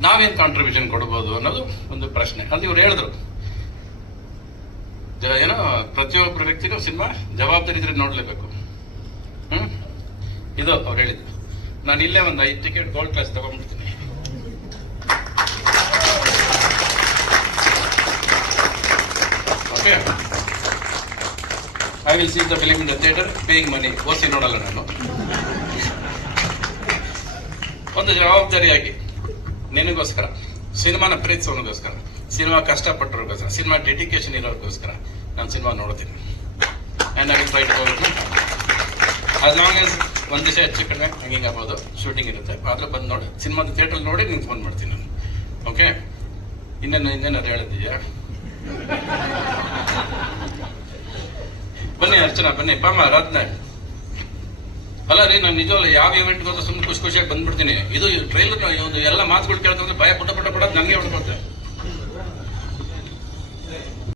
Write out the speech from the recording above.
ನಾವೇನ್ ಕಾಂಟ್ರಿಬ್ಯೂಷನ್ ಕೊಡ್ಬೋದು ಅನ್ನೋದು ಒಂದು ಪ್ರಶ್ನೆ. ಅಲ್ಲಿ ಇವ್ರು ಹೇಳಿದ್ರು. ಏನೋ ಪ್ರತಿಯೊಬ್ಬರು ವ್ಯಕ್ತಿಗೂ ಸಿನಿಮಾ ಜವಾಬ್ದಾರಿ ಇದ್ರೆ ನೋಡ್ಲೇಬೇಕು. ಹ್ಮ್? ಇದು ಅವ್ರು ಹೇಳಿದ್ರು ನಾನು ಇಲ್ಲೇ ಒಂದು ಐದು ticket gold class ತಗೊಂಡ್ಬಿಡ್ತೀನಿ. Okay I will see the film in the theatre paying money ಓಸಿ ನೋಡಲ್ಲ ನಾನು. ಒಂದು ಜವಾಬ್ದಾರಿಯಾಗಿ. ನಿನಗೋಸ್ಕರ, ಸಿನಿಮಾನ ಪ್ರೀತಿಸೋನಿಗೋಸ್ಕರ, ಸಿನಿಮಾ ಕಷ್ಟಪಟ್ಟವ್ರಿಗೋಸ್ಕರ, ಸಿನಿಮಾ ಡೆಡಿಕೇಶನ್ ಇರೋರಿಗೋಸ್ಕರ ನಾನು ಸಿನಿಮಾ ನೋಡ್ತೀನಿ. And I try to long as ಒಂದು ದಿವಸ ಹೆಚ್ಚು ಕಡಿಮೆ, ಹಂಗಿಂಗ್ ಆಗ್ಬೋದು. ಶೂಟಿಂಗ್ ಇರುತ್ತೆ. ಆದ್ರೆ ಬಂದು ನೋಡಿ. ಸಿನಿಮಾದ ಥಿಯೇಟರ್ ನೋಡಿ ನಿಂಗೆ ಫೋನ್ ಮಾಡ್ತೀನಿ ನಾನು. ಓಕೆ ಇನ್ನೇನು, ಇನ್ನೇನಾದ್ರು ಹೇಳಿದ್ದೀಯಾ? ಬನ್ನಿ ಅರ್ಚನಾ, ಬನ್ನಿ. ಬಾಮ ರತ್ನ ಅಲ್ಲ ರೀ, ನಾನು ನಿಜವಲ್ಲ ಯಾವ ಇವೆಂಟ್ ಹೋದ್ರೆ ಸುಮ್ಮನೆ ಖುಷಿ ಖುಷಿಯಾಗಿ ಬಂದ್ಬಿಡ್ತೀನಿ. ಇದು ಟ್ರೈಲರ್ ಎಲ್ಲ ಮಾತುಗಳು ಕೇಳ್ತಂದ್ರೆ ಭಯ ಪುಟ್ಟ ಪುಟ್ಟ ಪಡೋದು ನನಗೆ ಹೊಡ್ಕೊಳ್ತೆ